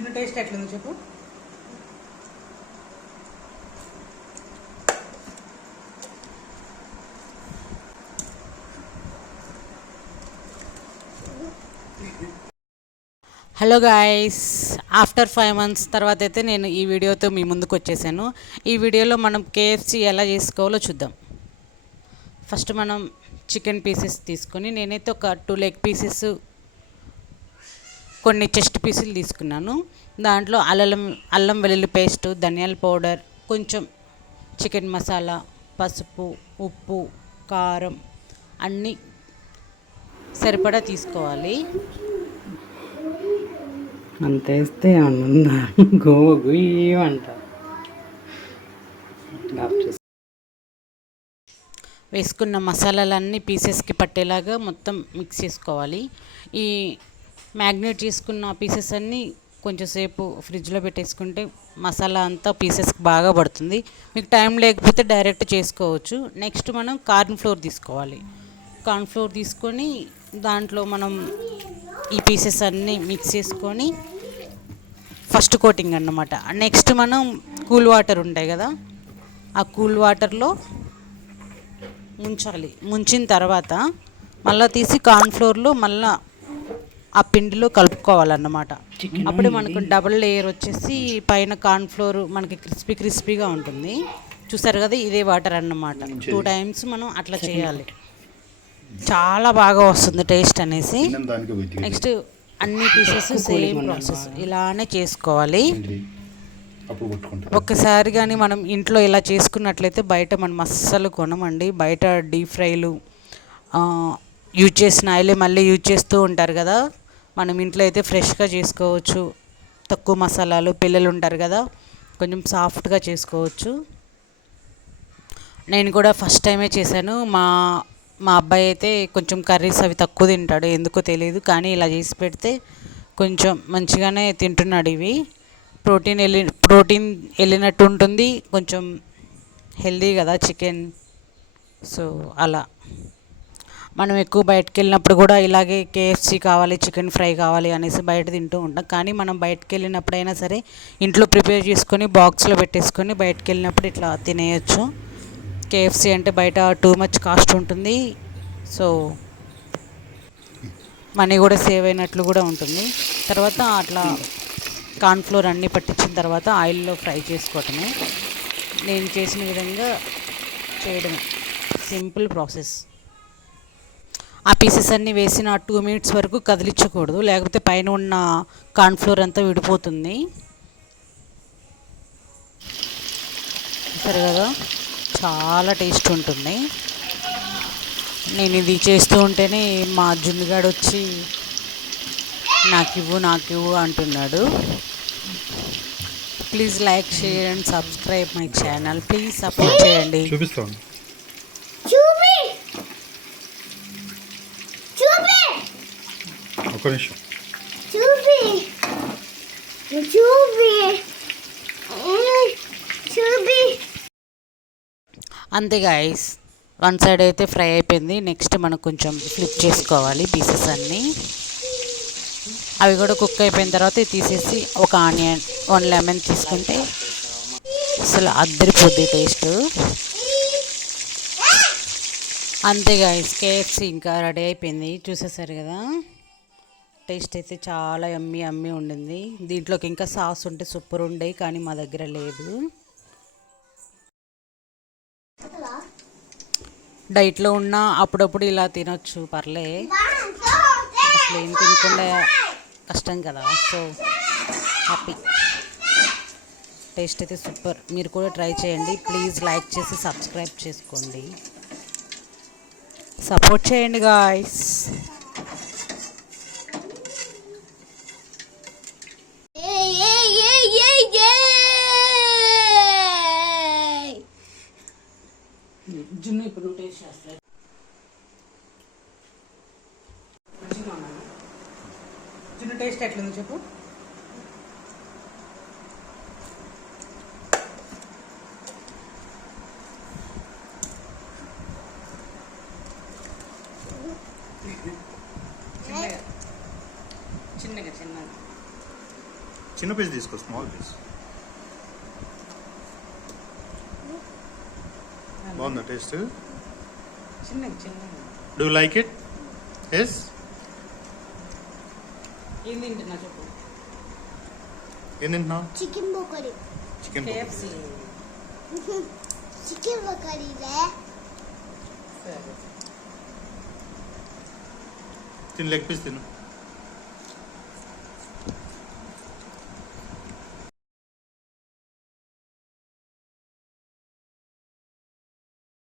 చిన్న టేస్ట్ ఎట్లుందో చెప్పు. హలో గాయ్స్, ఆఫ్టర్ 5 months తర్వాత అయితే నేను ఈ వీడియోతో మీ ముందుకు వచ్చేసాను. ఈ వీడియోలో మనం KFC ఎలా చేసుకోవాలో చూద్దాం. ఫస్ట్ మనం చికెన్ పీసెస్ తీసుకొని, నేనైతే ఒక 2 లెగ్ పీసెస్, కొన్ని చెస్ట్ పీసులు తీసుకున్నాను. దాంట్లో అల్లం వెల్లుల్లి పేస్ట్, ధనియాల పౌడర్, కొంచెం చికెన్ మసాలా, పసుపు, ఉప్పు, కారం అన్నీ సరిపడా తీసుకోవాలి. అంతేస్తే ఏమన్నా గోగుయ్యమంట. వేసుకున్న మసాలాలన్నీ పీసెస్కి పట్టేలాగా మొత్తం మిక్స్ చేసుకోవాలి. ఈ మ్యాగ్నేట్ చేసుకున్న పీసెస్ అన్నీ కొంచెంసేపు ఫ్రిడ్జ్లో పెట్టేసుకుంటే మసాలా అంతా పీసెస్కి బాగా పడుతుంది. మీకు టైం లేకపోతే డైరెక్ట్ చేసుకోవచ్చు. నెక్స్ట్ మనం కార్న్ ఫ్లోర్ తీసుకోవాలి. కార్న్ ఫ్లోర్ తీసుకొని దాంట్లో మనం ఈ పీసెస్ అన్నీ మిక్స్ చేసుకొని ఫస్ట్ కోటింగ్ అన్నమాట. నెక్స్ట్ మనం కూల్ వాటర్ ఉంటాయి కదా, ఆ కూల్ వాటర్లో ముంచాలి. ముంచిన తర్వాత మళ్ళీ తీసి కార్న్ఫ్లోర్లో మళ్ళీ ఆ పిండిలో కలుపుకోవాలన్నమాట. అప్పుడే మనకు డబుల్ లేయర్ వచ్చేసి పైన కార్న్ఫ్లోర్ మనకి క్రిస్పీగా ఉంటుంది. చూసారు కదా, ఇదే వాటర్ అన్నమాట. 2 times మనం అట్లా చేయాలి. చాలా బాగా వస్తుంది టేస్ట్ అనేసి. నెక్స్ట్ అన్ని పీసెస్ సేమ్ ప్రాసెస్ ఇలానే చేసుకోవాలి. ఒక్కసారి కానీ మనం ఇంట్లో ఇలా చేసుకున్నట్లయితే బయట మనం అస్సలు కొనమండి. బయట డీప్ ఫ్రైలు యూజ్ చేసిన ఆయిలే మళ్ళీ యూజ్ చేస్తూ ఉంటారు కదా. మనం ఇంట్లో అయితే ఫ్రెష్గా చేసుకోవచ్చు. తక్కువ మసాలాలు, పిల్లలు ఉంటారు కదా, కొంచెం సాఫ్ట్గా చేసుకోవచ్చు. నేను కూడా ఫస్ట్ టైమే చేశాను. మా అబ్బాయి అయితే కొంచెం కర్రీస్ అవి తక్కువ తింటాడు, ఎందుకో తెలియదు. కానీ ఇలా చేసి పెడితే కొంచెం మంచిగానే తింటున్నాడు. ఇవి ప్రోటీన్ వెళ్ళినట్టు ఉంటుంది, కొంచెం హెల్దీ కదా చికెన్. సో అలా మనం ఎక్కువ బయటకు వెళ్ళినప్పుడు కూడా ఇలాగే KFC కావాలి, చికెన్ ఫ్రై కావాలి అనేసి బయట తింటూ ఉంటాం. కానీ మనం బయటకు వెళ్ళినప్పుడైనా సరే ఇంట్లో ప్రిపేర్ చేసుకొని బాక్స్లో పెట్టేసుకొని బయటకు వెళ్ళినప్పుడు ఇట్లా తినేయచ్చు. KFC అంటే బయట టూ మచ్ కాస్ట్ ఉంటుంది. సో మనీ కూడా సేవ్ అయినట్లు కూడా ఉంటుంది. తర్వాత అట్లా కార్న్ఫ్లోర్ అన్నీ పట్టించిన తర్వాత ఆయిల్లో ఫ్రై చేసుకోవటమే. నేను చేసిన విధంగా చేయడమే, సింపుల్ ప్రాసెస్. ఆ పీసెస్ అన్నీ వేసిన 2 minutes వరకు కదిలించకూడదు, లేకపోతే పైన ఉన్న కార్న్ఫ్లోర్ అంతా విడిపోతుంది. సరే కదా, చాలా టేస్ట్ ఉంటుంది. నేను ఇది చేస్తూ ఉంటేనే మా జున్నుగాడు వచ్చి నాకు ఇవ్వు అంటున్నాడు. Please like, share and subscribe my channel. Please support చేయండి. అంతే గాయ్స్, 1 side అయితే ఫ్రై అయిపోయింది. నెక్స్ట్ మనం కొంచెం ఫ్లిప్ చేసుకోవాలి పీసెస్ అన్నీ. అవి కూడా కుక్ అయిపోయిన తర్వాత తీసేసి ఒక ఆనియన్, 1 lemon తీసుకుంటే అసలు అద్దరిపోద్ది టేస్ట్. అంతే గాయ్స్, KFC ఇంకా రెడీ అయిపోయింది. చూసేసారు కదా, టేస్ట్ అయితే చాలా యమ్మీ ఉండింది. దీంట్లోకి ఇంకా సాస్ ఉంటే సూపర్ ఉండే, కానీ మా దగ్గర లేదు. డైట్లో ఉన్నా అప్పుడప్పుడు ఇలా తినొచ్చు, పర్లే. అసలు ఏం తినకుండా కష్టం కదా. So happy. టేస్ట్ అయితే సూపర్. మీరు కూడా ట్రై చేయండి. ప్లీజ్ లైక్ చేసి సబ్స్క్రైబ్ చేసుకోండి, సపోర్ట్ చేయండి గాయ్స్. జున్ను ఇప్పుడు టేస్ట్ చేస్తా. జున్ను టేస్ట్ ఎట్లుందో చెప్పు. చిన్నగా చిన్న పీస్ తీసుకో, స్మాల్ పీస్. బాగుందా టేస్ట్? చిన్నది చిన్నది. Do like it? ఎస్. ఏం తింటున్నా చెప్పు. ఏం తింటున్నావు? Chicken pakodi. Chicken KFC. Chicken పకోడీలే. సరే. తిని లెగ్ పీస్ తిను.